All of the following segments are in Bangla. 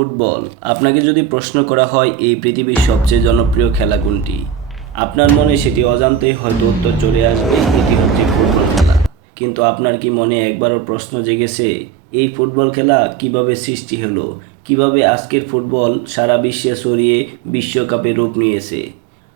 ফুটবল। আপনাকে যদি প্রশ্ন করা হয় এই পৃথিবীর সবচেয়ে জনপ্রিয় খেলা কোনটি, আপনার মনে সেটি অজান্তেই হয়তো উত্তর চলে আসবে, এটি হচ্ছে ফুটবল খেলা। কিন্তু আপনার কি মনে একবারও প্রশ্ন জেগেছে এই ফুটবল খেলা কিভাবে সৃষ্টি হলো, কিভাবে আজকের ফুটবল সারা বিশ্বে ছড়িয়ে বিশ্বকাপে রূপ নিয়েছে?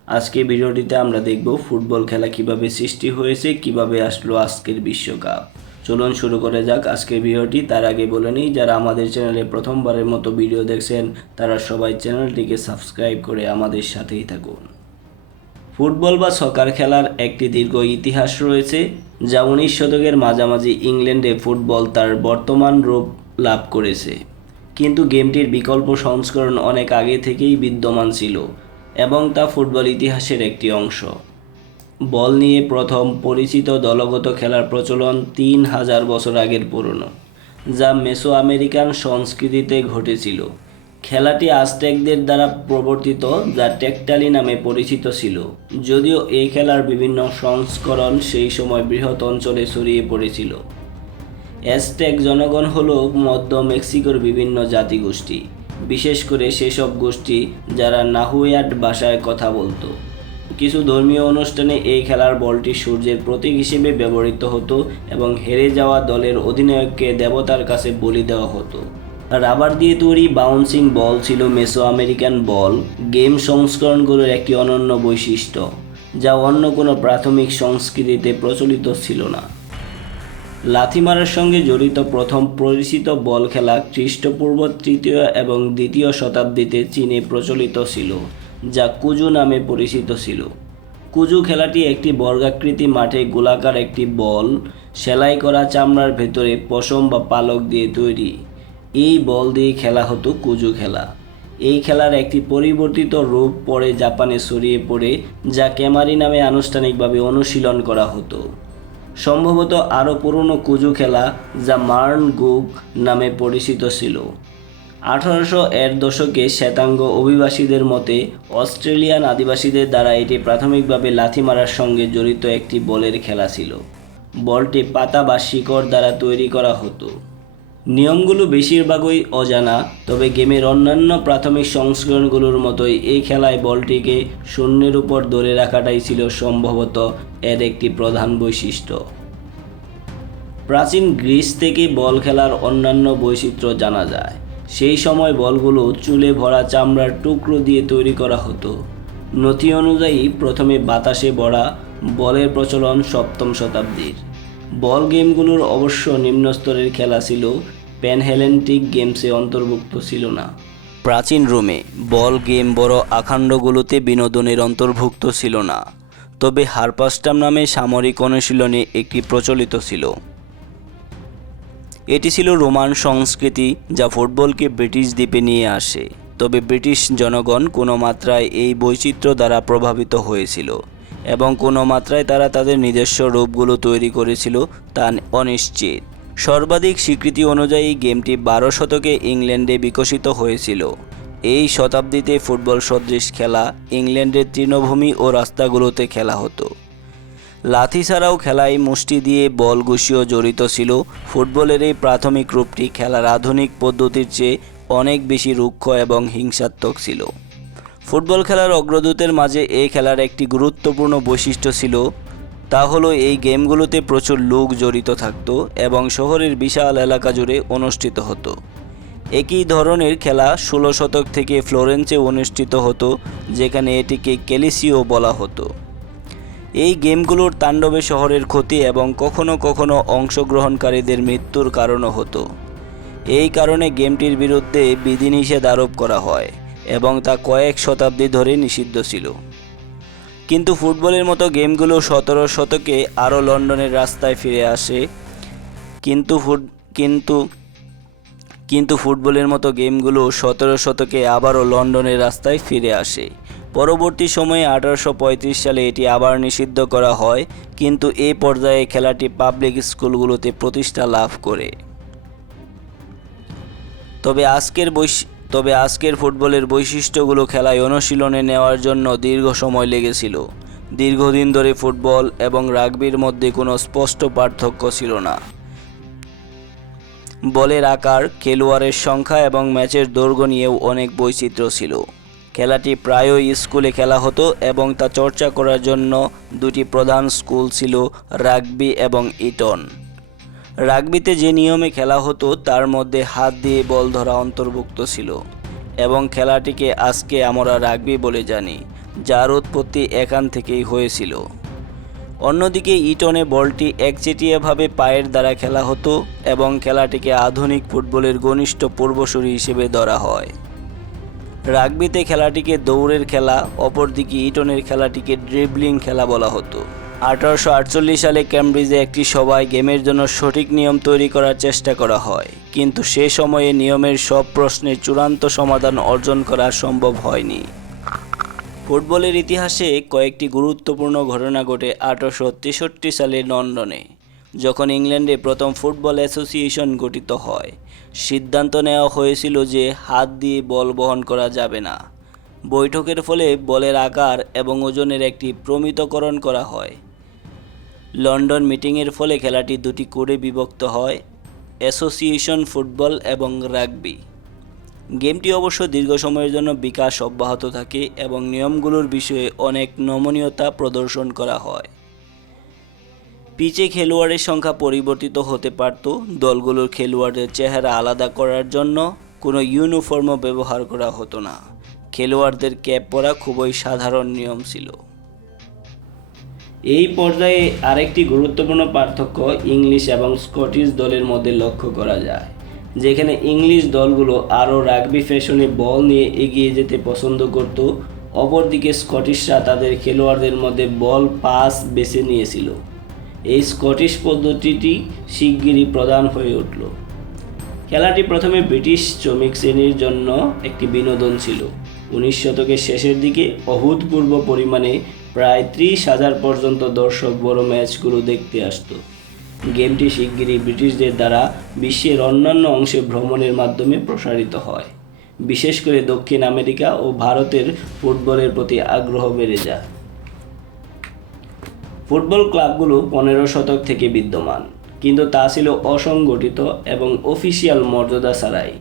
আজকে ভিডিওটিতে আমরা দেখব ফুটবল খেলা কিভাবে সৃষ্টি হয়েছে, কিভাবে আসলো আজকের বিশ্বকাপ। চলুন শুরু করে যাক আজকের ভিডিওটি। তার আগে বলে নিই, যারা আমাদের চ্যানেলে প্রথমবারের মতো ভিডিও দেখছেন তারা সবাই চ্যানেলটিকে সাবস্ক্রাইব করে আমাদের সাথেই থাকুন। ফুটবল বা সকার খেলার একটি দীর্ঘ ইতিহাস রয়েছে, যা 19 শতকের মাঝামাঝি ইংল্যান্ডে ফুটবল তার বর্তমান রূপ লাভ করেছে। কিন্তু গেমটির বিকল্প সংস্করণ অনেক আগে থেকেই বিদ্যমান ছিল এবং তা ফুটবল ইতিহাসের একটি অংশ। বল নিয়ে প্রথম পরিচিত দলগত খেলার প্রচলন 3000 বছর আগের পুরনো, যা মেসো আমেরিকান সংস্কৃতিতে ঘটেছিল। খেলাটি আজটেকদের দ্বারা প্রবর্তিত, যা টেকটালি নামে পরিচিত ছিল, যদিও এই খেলার বিভিন্ন সংস্করণ সেই সময় বৃহৎ অঞ্চলে ছড়িয়ে পড়েছিল। অ্যাজটেক জনগণ হল মধ্য মেক্সিকোর বিভিন্ন জাতিগোষ্ঠী, বিশেষ করে সেসব গোষ্ঠী যারা নাহুয়াট ভাষায় কথা বলতো। কিছু ধর্মীয় অনুষ্ঠানে এই খেলার বলটি সূর্যের প্রতীক হিসেবে ব্যবহৃত হতো এবং হেরে যাওয়া দলের অধিনায়ককে দেবতার কাছে বলি দেওয়া হতো। রাবার দিয়ে তৈরি বাউন্সিং বল ছিল মেসো আমেরিকান বল গেম সংস্করণগুলোর একটি অনন্য বৈশিষ্ট্য, যা অন্য কোনো প্রাথমিক সংস্কৃতিতে প্রচলিত ছিল না। লাথি মারার সঙ্গে জড়িত প্রথম পরিচিত বল খেলা খ্রিস্টপূর্ব 3য় এবং 2য় শতাব্দীতে চীনে প্রচলিত ছিল, যা কুজু নামে পরিচিত ছিল। কুজু খেলাটি একটি বর্গাকৃতি মাঠে গোলাকার একটি বল, সেলাই করা চামড়ার ভেতরে পশম বা পালক দিয়ে তৈরি। এই বল দিয়ে খেলা হতো কুজু খেলা। এই খেলার একটি পরিবর্তিত রূপ পরে জাপানে ছড়িয়ে পড়ে, যা কেমারি নামে আনুষ্ঠানিকভাবে অনুশীলন করা হতো। সম্ভবত আরও পুরনো কুজু খেলা, যা মার্ন গুক নামে পরিচিত ছিল। 1800-এর দশকে শ্বেতাঙ্গ অভিবাসীদের মতে অস্ট্রেলিয়ান আদিবাসীদের দ্বারা এটি প্রাথমিকভাবে লাথি মারার সঙ্গে জড়িত একটি বলের খেলা ছিল। বলটি পাতা বা শিকড় দ্বারা তৈরি করা হতো। নিয়মগুলো বেশিরভাগই অজানা, তবে গেমের অন্যান্য প্রাথমিক সংস্করণগুলোর মতোই এই খেলায় বলটিকে শূন্যের উপর ধরে রাখাটাই ছিল সম্ভবত এর একটি প্রধান বৈশিষ্ট্য। প্রাচীন গ্রিস থেকে বল খেলার অন্যান্য বৈচিত্র্য জানা যায়। সেই সময় বলগুলো চুলে ভরা চামড়ার টুকরো দিয়ে তৈরি করা হতো। নথি অনুযায়ী প্রথমে বাতাসে ভরা বলের প্রচলন 7ম শতাব্দীর। বল গেমগুলোর অবশ্য নিম্ন স্তরের খেলা ছিল, প্যানহেলেন্টিক গেমসে অন্তর্ভুক্ত ছিল না। প্রাচীন রোমে বল গেম বড় আখণ্ডগুলোতে বিনোদনের অন্তর্ভুক্ত ছিল না, তবে হারপাস্টাম নামে সামরিক অনুশীলনে একটি প্রচলিত ছিল। এটি ছিল রোমান সংস্কৃতি, যা ফুটবলকে ব্রিটিশ দ্বীপে নিয়ে আসে, তবে ব্রিটিশ জনগণ কোনো মাত্রায় এই বৈচিত্র্য দ্বারা প্রভাবিত হয়েছিল এবং কোনো মাত্রায় তারা তাদের নিজস্ব রূপগুলো তৈরি করেছিল তা অনিশ্চিত। সর্বাধিক স্বীকৃতি অনুযায়ী গেমটি 12 শতকে ইংল্যান্ডে বিকশিত হয়েছিল। এই শতাব্দীতে ফুটবল সদৃশ খেলা ইংল্যান্ডের তৃণভূমি ও রাস্তাগুলোতে খেলা হতো। লাথি ছাড়াও খেলায় মুষ্টি দিয়ে বল ঘুষিও জড়িত ছিল। ফুটবলের এই প্রাথমিক রূপটি খেলার আধুনিক পদ্ধতির চেয়ে অনেক বেশি রুক্ষ এবং হিংসাত্মক ছিল। ফুটবল খেলার অগ্রদূতের মাঝে এই খেলার একটি গুরুত্বপূর্ণ বৈশিষ্ট্য ছিল, তা হলো এই গেমগুলোতে প্রচুর লোক জড়িত থাকত এবং শহরের বিশাল এলাকা জুড়ে অনুষ্ঠিত হতো। একই ধরনের খেলা 16 শতক থেকে ফ্লোরেন্সে অনুষ্ঠিত হতো, যেখানে এটিকে ক্যালিসিও বলা হতো। এই গেমগুলোর তাণ্ডবে শহরের ক্ষতি এবং কখনো কখনো অংশগ্রহণকারীদের মৃত্যুর কারণও হতো। এই কারণে গেমটির বিরুদ্ধে বিধিনিষেধ আরোপ করা হয় এবং তা কয়েক শতাব্দী ধরে নিষিদ্ধ ছিল। কিন্তু ফুটবলের মতো গেমগুলো 17 শতকে আরও লন্ডনের রাস্তায় ফিরে আসে। কিন্তু ফুটবলের মতো গেমগুলো 17 শতকে আবারও লন্ডনের রাস্তায় ফিরে আসে। পরবর্তী সময়ে 1835 সালে এটি আবার নিষিদ্ধ করা হয়, কিন্তু এই পর্যায়ে খেলাটি পাবলিক স্কুলগুলোতে প্রতিষ্ঠা লাভ করে। তবে আজকের ফুটবলের বৈশিষ্ট্যগুলো খেলায় অনুশীলনে নেওয়ার জন্য দীর্ঘ সময় লেগেছিল। দীর্ঘদিন ধরে ফুটবল এবং রাগবির মধ্যে কোনো স্পষ্ট পার্থক্য ছিল না। বলের আকার, খেলোয়াড়ের সংখ্যা এবং ম্যাচের দৈর্ঘ্য নিয়েও অনেক বৈচিত্র্য ছিল। খেলাটি প্রায়ই স্কুলে খেলা হতো এবং তা চর্চা করার জন্য দুটি প্রধান স্কুল ছিল, রাগবি এবং ইটন। রাগবিতে যে নিয়মে খেলা হতো তার মধ্যে হাত দিয়ে বল ধরা অন্তর্ভুক্ত ছিল এবং খেলাটিকে আজকে আমরা রাগবি বলে জানি, যার উৎপত্তি এখান থেকেই হয়েছিল। অন্যদিকে ইটনে বলটি একচেটিয়াভাবে পায়ের দ্বারা খেলা হতো এবং খেলাটিকে আধুনিক ফুটবলের ঘনিষ্ঠ পূর্বসূরি হিসেবে ধরা হয়। রাগবিতে খেলাটিকে দৌড়ের খেলা, অপরদিকে ইটনের খেলাটিকে ড্রিবলিং খেলা বলা হতো। 1848 সালে ক্যামব্রিজে একটি সভায় গেমের জন্য সঠিক নিয়ম তৈরি করার চেষ্টা করা হয়, কিন্তু সে সময়ে নিয়মের সব প্রশ্নের চূড়ান্ত সমাধান অর্জন করা সম্ভব হয়নি। ফুটবলের ইতিহাসে কয়েকটি গুরুত্বপূর্ণ ঘটনা ঘটে 1863 সালে লন্ডনে, যখন ইংল্যান্ডে প্রথম ফুটবল অ্যাসোসিয়েশন গঠিত হয়। সিদ্ধান্ত নেওয়া হয়েছিল যে হাত দিয়ে বল বহন করা যাবে না। বৈঠকের ফলে বলের আকার এবং ওজনের একটি প্রমিতকরণ করা হয়। লন্ডন মিটিংয়ের ফলে খেলাটি দুটি কোডে বিভক্ত হয়, অ্যাসোসিয়েশন ফুটবল এবং রাগবি। গেমটি অবশ্য দীর্ঘ সময়ের জন্য বিকাশ অব্যাহত থাকে এবং নিয়মগুলোর বিষয়ে অনেক নমনীয়তা প্রদর্শন করা হয়। পিচে খেলোয়াড়ের সংখ্যা পরিবর্তিত হতে পারত। দলগুলোর খেলোয়াড়দের চেহারা আলাদা করার জন্য কোনো ইউনিফর্মও ব্যবহার করা হতো না। খেলোয়াড়দের ক্যাপ পরা খুবই সাধারণ নিয়ম ছিল। এই পর্যায়ে আরেকটি গুরুত্বপূর্ণ পার্থক্য ইংলিশ এবং স্কটিশ দলের মধ্যে লক্ষ্য করা যায়, যেখানে ইংলিশ দলগুলো আরও রাগবি ফ্যাশনে বল নিয়ে এগিয়ে যেতে পছন্দ করত, অপরদিকে স্কটিশরা তাদের খেলোয়াড়দের মধ্যে বল পাস বেছে নিয়েছিল। এই স্কটিশ পদ্ধতিটি শিগগিরই প্রধান হয়ে উঠল। খেলাটি প্রথমে ব্রিটিশ শ্রমিক শ্রেণীর জন্য একটি বিনোদন ছিল। 19 শতকের শেষের দিকে অভূতপূর্ব পরিমাণে প্রায় 30,000 পর্যন্ত দর্শক বড় ম্যাচগুলো দেখতে আসতো। গেমটি শিগগিরই ব্রিটিশদের দ্বারা বিশ্বের অন্যান্য অংশে ভ্রমণের মাধ্যমে প্রসারিত হয়। বিশেষ করে দক্ষিণ আমেরিকা ও ভারতের ফুটবলের প্রতি আগ্রহ বেড়ে যায়। ফুটবল ক্লাবগুলো 15 শতক থেকে বিদ্যমান, কিন্তু তা ছিল অসংগঠিত এবং অফিসিয়াল মর্যাদা ছাড়াই।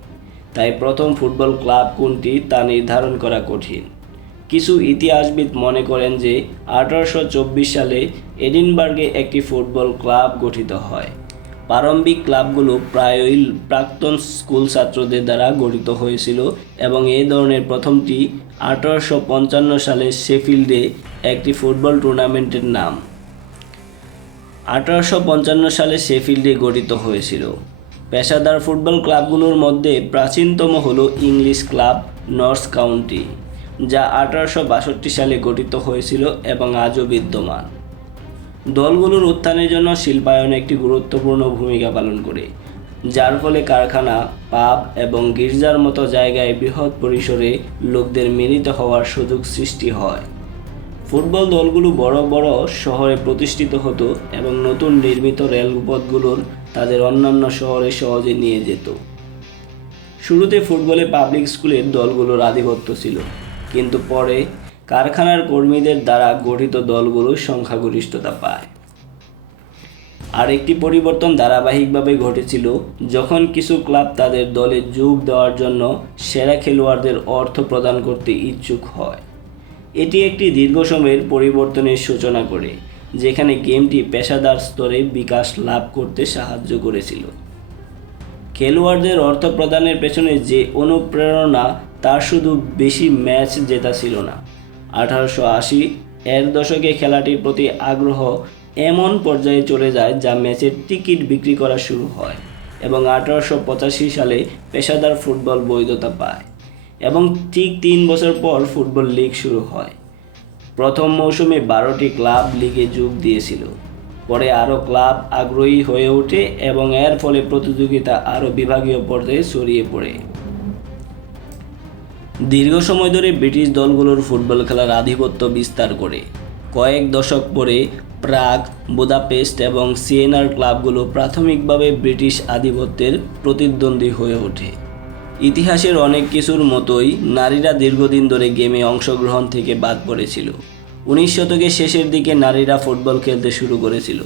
তাই প্রথম ফুটবল ক্লাব কোনটি তা নির্ধারণ করা কঠিন। কিছু ইতিহাসবিদ মনে করেন যে 1824 সালে এডিনবার্গে একটি ফুটবল ক্লাব গঠিত হয়। প্রারম্ভিক ক্লাবগুলো প্রায়ই প্রাক্তন স্কুল ছাত্রদের দ্বারা গঠিত হয়েছিল এবং এই ধরনের প্রথমটি 1855 সালে শেফিল্ডে একটি ফুটবল টুর্নামেন্টের নাম 1855 সালে শেফিল্ডে গঠিত হয়েছিল। পেশাদার ফুটবল ক্লাবগুলোর মধ্যে প্রাচীনতম হলো ইংলিশ ক্লাব নর্থ কাউন্টি, যা 1862 সালে গঠিত হয়েছিল এবং আজও বিদ্যমান। দলগুলোর উত্থানের জন্য শিল্পায়ন একটি গুরুত্বপূর্ণ ভূমিকা পালন করে, যার ফলে কারখানা, পাব এবং গির্জার মতো জায়গায় বৃহৎ পরিসরে লোকদের মিলিত হওয়ার সুযোগ সৃষ্টি হয়। ফুটবল দলগুলো বড় বড় শহরে প্রতিষ্ঠিত হতো এবং নতুন নির্মিত রেলপথগুলোর তাদের অন্যান্য শহরে সহজে নিয়ে যেত। শুরুতে ফুটবলে পাবলিক স্কুলের দলগুলোর আধিপত্য ছিল, কিন্তু পরে কারখানার কর্মীদের দ্বারা গঠিত দলগুলো সংখ্যাগরিষ্ঠতা পায়। আরেকটি পরিবর্তন ধারাবাহিকভাবে ঘটেছিল যখন কিছু ক্লাব তাদের দলে যোগ দেওয়ার জন্য সেরা খেলোয়াড়দের অর্থ প্রদান করতে ইচ্ছুক হয়। এটি একটি দীর্ঘ সময়ের পরিবর্তনের সূচনা করে, যেখানে গেমটি পেশাদার স্তরে বিকাশ লাভ করতে সাহায্য করেছিল। খেলোয়াড়দের অর্থ প্রদানের পেছনে যে অনুপ্রেরণা, তার শুধু বেশি ম্যাচ জেতা ছিল না। 1880 এর দশকে খেলাটির প্রতি আগ্রহ এমন পর্যায়ে চলে যায় যা ম্যাচের টিকিট বিক্রি করা শুরু হয় এবং 1885 সালে পেশাদার ফুটবল বৈধতা পায় এবং ঠিক 3 বছর পর ফুটবল লিগ শুরু হয়। প্রথম মৌসুমে 12টি ক্লাব লিগে যোগ দিয়েছিল। পরে আরও ক্লাব আগ্রহী হয়ে ওঠে এবং এর ফলে প্রতিযোগিতা আরও বিভাগীয় পর্যায়ে ছড়িয়ে পড়ে। দীর্ঘ সময় ধরে ব্রিটিশ দলগুলোর ফুটবল খেলার আধিপত্য বিস্তার করে। কয়েক দশক পরে প্রাগ, বুদাপেস্ট এবং সিয়েনার ক্লাবগুলো প্রাথমিকভাবে ব্রিটিশ আধিপত্যের প্রতিদ্বন্দ্বী হয়ে ওঠে। ইতিহাসের অনেক কিছুর মতোই নারীরা দীর্ঘদিন ধরে গেমে অংশগ্রহণ থেকে বাদ পড়েছিল। 19 শতকের শেষের দিকে নারীরা ফুটবল খেলতে শুরু করেছিল।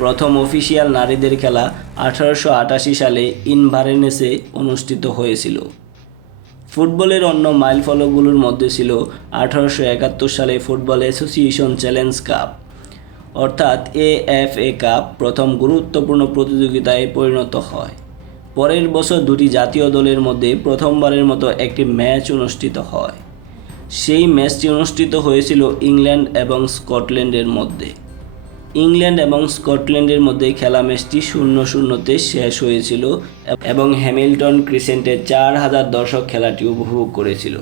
প্রথম অফিসিয়াল নারীদের খেলা 1888 সালে ইনভারেনেসে অনুষ্ঠিত হয়েছিল। ফুটবলের অন্য মাইলফলকগুলোর মধ্যে ছিল 1871 সালে ফুটবল অ্যাসোসিয়েশন চ্যালেঞ্জ কাপ, অর্থাৎ এএফএ কাপ প্রথম গুরুত্বপূর্ণ প্রতিযোগিতায় পরিণত হয়। পরের বছর দুটি জাতীয় দলের মধ্যে প্রথমবারের মতো একটি ম্যাচ অনুষ্ঠিত হয়। সেই ম্যাচটি অনুষ্ঠিত হয়েছিল ইংল্যান্ড এবং স্কটল্যান্ডের মধ্যে। ইংল্যান্ড এবং স্কটল্যান্ডের মধ্যে খেলা ম্যাচটি 0-0-তে শেষ হয়েছিল এবং হ্যামিল্টন ক্রিসেন্টে 4000 দর্শক খেলাটি উপভোগ করেছিল।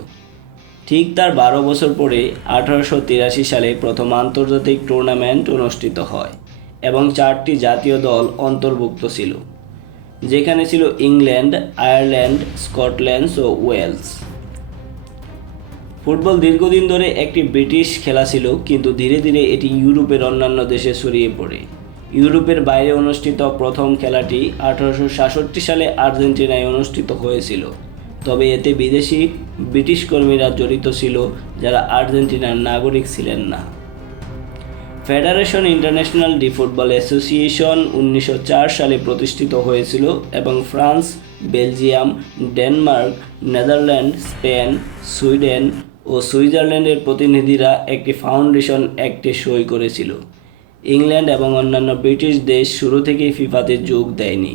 ঠিক তার 12 বছর পরে 1883 সালে প্রথম আন্তর্জাতিক টুর্নামেন্ট অনুষ্ঠিত হয় এবং 4টি জাতীয় দল অন্তর্ভুক্ত ছিল, যেখানে ছিল ইংল্যান্ড, আয়ারল্যান্ড, স্কটল্যান্ড ও ওয়েলস। ফুটবল দীর্ঘদিন ধরে একটি ব্রিটিশ খেলা ছিল, কিন্তু ধীরে ধীরে এটি ইউরোপের অন্যান্য দেশে ছড়িয়ে পড়ে। ইউরোপের বাইরে অনুষ্ঠিত প্রথম খেলাটি 1866 সালে আর্জেন্টিনায় অনুষ্ঠিত হয়েছিল, তবে এতে বিদেশি ব্রিটিশ কর্মীরা জড়িত ছিল যারা আর্জেন্টিনার নাগরিক ছিলেন না। Federation International de Football Association 1904 সালে প্রতিষ্ঠিত হয়েছিল এবং France, Belgium, Denmark, Netherland, Spain, Sweden ও সুইজারল্যান্ডের প্রতিনিধিরা একটি ফাউন্ডেশন অ্যাক্টে সই করেছিল। ইংল্যান্ড এবং অন্যান্য ব্রিটিশ দেশ শুরু থেকেই ফিফাতে যোগ দেয়নি,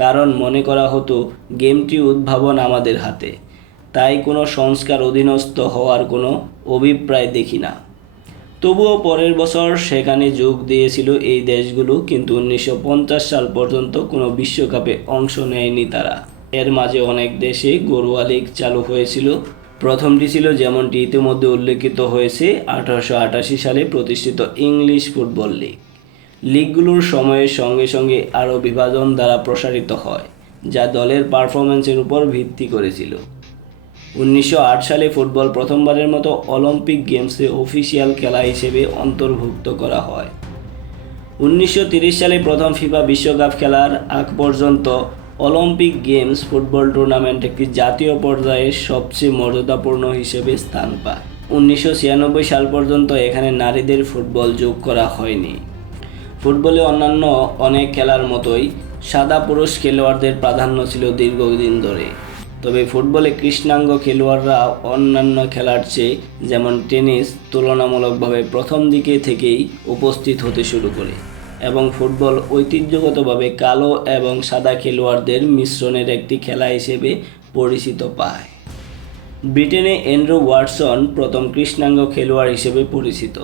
কারণ মনে করা হতো গেমটি উদ্ভাবন আমাদের হাতে, তাই কোনো সংস্কার অধীনস্থ হওয়ার কোনো অভিপ্রায় দেখি না। তবুও পরের বছর সেখানে যোগ দিয়েছিল এই দেশগুলো, কিন্তু 1950 সাল পর্যন্ত কোনো বিশ্বকাপে অংশ নেয়নি তারা। এর মাঝে অনেক দেশে ঘরোয়া লীগ চালু হয়েছিল। প্রথমটি ছিল, যেমনটি ইতিমধ্যে উল্লেখিত হয়েছে, 1888 সালে প্রতিষ্ঠিত ইংলিশ ফুটবল লীগ। লিগগুলোর সময়ের সঙ্গে সঙ্গে আরও বিভাজন দ্বারা প্রসারিত হয়, যা দলের পারফরম্যান্সের উপর ভিত্তি করেছিল। 1908 সালে ফুটবল প্রথমবারের মতো অলিম্পিক গেমসে অফিসিয়াল খেলা হিসেবে অন্তর্ভুক্ত করা হয়। 1930 সালে প্রথম ফিফা বিশ্বকাপ খেলার আগ পর্যন্ত অলিম্পিক গেমস ফুটবল টুর্নামেন্ট একটি জাতীয় পর্যায়ে সবচেয়ে মর্যাদাপূর্ণ হিসেবে স্থান পায়। 1996 সাল পর্যন্ত এখানে নারীদের ফুটবল যোগ করা হয়নি। ফুটবলে অন্যান্য অনেক খেলার মতোই সাদা পুরুষ খেলোয়াড়দের প্রাধান্য ছিল দীর্ঘদিন ধরে, তবে ফুটবলে কৃষ্ণাঙ্গ খেলোয়াড়রা অন্যান্য খেলার চেয়ে, যেমন টেনিস, তুলনামূলকভাবে প্রথম দিকে থেকেই উপস্থিত হতে শুরু করে এবং ফুটবল ঐতিহ্যগতভাবে কালো এবং সাদা খেলোয়াড়দের মিশ্রণের একটি খেলা হিসেবে পরিচিত পায়। ব্রিটেনে অ্যান্ড্রু ওয়াটসন প্রথম কৃষ্ণাঙ্গ খেলোয়াড় হিসেবে পরিচিত।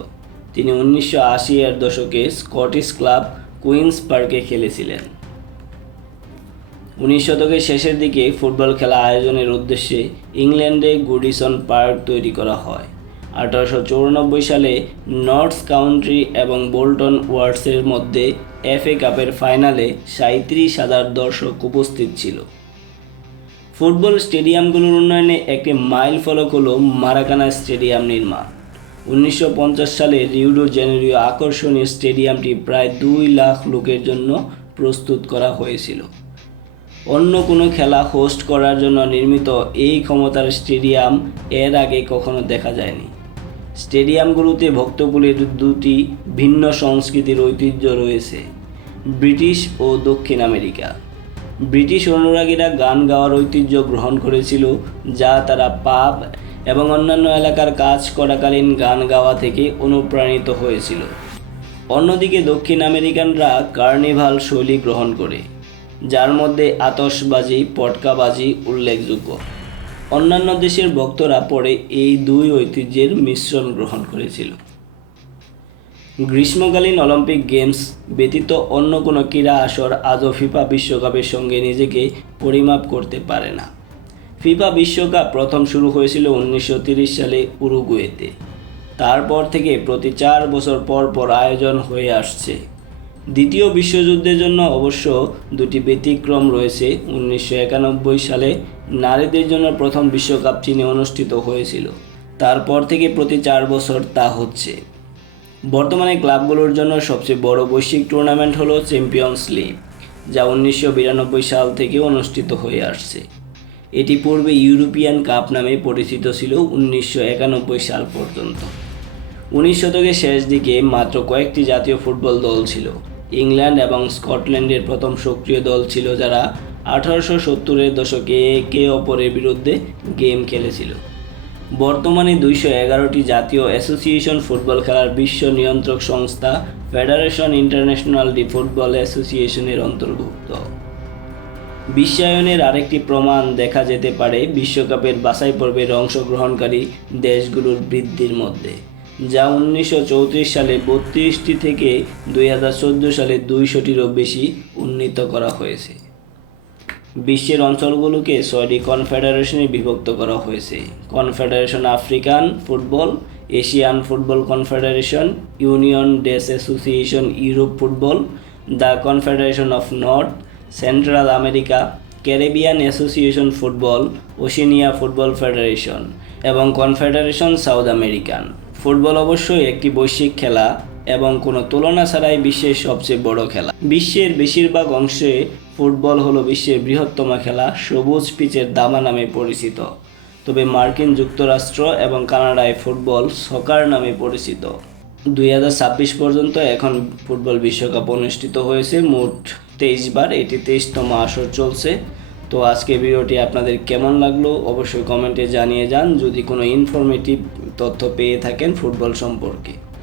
তিনি 1980 এর দশকে স্কটিশ ক্লাব কুইন্স পার্কে খেলেছিলেন। 19 শতকের শেষের দিকে ফুটবল খেলা আয়োজনের উদ্দেশ্যে ইংল্যান্ডে গুডিসন পার্ক তৈরি করা হয়। 1894 সালে নর্থস কাউন্টি এবং বোল্টন ওয়ান্ডারার্সের মধ্যে এফএ কাপের ফাইনালে 37,000 দর্শক উপস্থিত ছিল। ফুটবল স্টেডিয়ামগুলোর উন্নয়নে একটি মাইল ফলক হলো মারাকানা স্টেডিয়াম নির্মাণ। 1950 সালে রিও ডি জেনেরিও আকর্ষণীয় স্টেডিয়ামটি প্রায় 2 লাখ লোকের জন্য প্রস্তুত করা হয়েছিল। অন্য কোনো খেলা হোস্ট করার জন্য নির্মিত এই ক্ষমতার স্টেডিয়াম এর আগে কখনো দেখা যায়নি। স্টেডিয়ামগুলোতে ভক্তকুলের দুটি ভিন্ন সংস্কৃতির ঐতিহ্য রয়েছে, ব্রিটিশ ও দক্ষিণ আমেরিকা। ব্রিটিশ অনুরাগীরা গান গাওয়ার ঐতিহ্য গ্রহণ করেছিল, যা তারা পাব এবং অন্যান্য এলাকার কাজ করাকালীন গান গাওয়া থেকে অনুপ্রাণিত হয়েছিল। অন্যদিকে দক্ষিণ আমেরিকানরা কার্নিভাল শৈলী গ্রহণ করে, যার মধ্যে আতশবাজি, পটকাবাজি উল্লেখযোগ্য। অন্যান্য দেশের ভক্তরা পরে এই দুই ঐতিহ্যের মিশ্রণ গ্রহণ করেছিল। গ্রীষ্মকালীন অলিম্পিক গেমস ব্যতীত অন্য কোনো ক্রীড়া আসর আজও ফিফা বিশ্বকাপের সঙ্গে নিজেকে পরিমাপ করতে পারে না। ফিফা বিশ্বকাপ প্রথম শুরু হয়েছিল 1930 সালে উরুগুয়েতে। তারপর থেকে প্রতি 4 বছর পর পর আয়োজন হয়ে আসছে। দ্বিতীয় বিশ্বযুদ্ধের জন্য অবশ্য দুটি ব্যতিক্রম রয়েছে। 1991 সালে নারীদের জন্য প্রথম বিশ্বকাপ চীনে অনুষ্ঠিত হয়েছিল। তারপর থেকে প্রতি 4 বছর তা হচ্ছে। বর্তমানে ক্লাবগুলোর জন্য সবচেয়ে বড় বৈশ্বিক টুর্নামেন্ট হলো চ্যাম্পিয়ন্স লিগ, যা 1992 সাল থেকে অনুষ্ঠিত হয়ে আসছে। এটি পূর্বে ইউরোপিয়ান কাপ নামে পরিচিত ছিল 1991 সাল পর্যন্ত। 19 শতকের শেষ দিকে মাত্র কয়েকটি জাতীয় ফুটবল দল ছিল। ইংল্যান্ড এবং স্কটল্যান্ডের প্রথম সক্রিয় দল ছিল যারা 1870-এর দশকে একে অপরের বিরুদ্ধে গেম খেলেছিল। বর্তমানে 211টি জাতীয় অ্যাসোসিয়েশন ফুটবল খেলার বিশ্ব নিয়ন্ত্রক সংস্থা ফেডারেশন ইন্টারন্যাশনাল ডি ফুটবল অ্যাসোসিয়েশনের অন্তর্ভুক্ত। বিশ্বায়নের আরেকটি প্রমাণ দেখা যেতে পারে বিশ্বকাপের বাছাই পর্বের অংশগ্রহণকারী দেশগুলোর বৃদ্ধির মধ্যে, যা 1934 সালে 32টি থেকে 2014 সালে 200টিরও বেশি উন্নীত করা হয়েছে। বিশ্বের অঞ্চলগুলোকে 6টি কনফেডারেশনে বিভক্ত করা হয়েছে: confederation African football, Asian football confederation, union des association Europe football, the confederation of North Central America, Caribbean association football, Oceania football federation এবং কনফেডারেশন সাউথ আমেরিকান। ফুটবল অবশ্যই একটি বৈশ্বিক খেলা এবং কোনো তুলনা ছাড়াই বিশ্বের সবচেয়ে বড় খেলা। বিশ্বের বেশিরভাগ অংশে ফুটবল হলো বিশ্বের বৃহত্তম খেলা, সবুজ পিচের দাবা নামে পরিচিত। তবে মার্কিন যুক্তরাষ্ট্র এবং কানাডায় ফুটবল সকার নামে পরিচিত। 2026 পর্যন্ত এখন ফুটবল বিশ্বকাপ অনুষ্ঠিত হয়েছে মোট 23 বার, এটি 23তম আসর চলছে। তো আজকে ভিডিওটি আপনাদের কেমন লাগলো অবশ্যই কমেন্টে জানিয়ে যান, যদি কোনো ইনফরমেটিভ তথ্য পেয়ে থাকেন ফুটবল সম্পর্কে।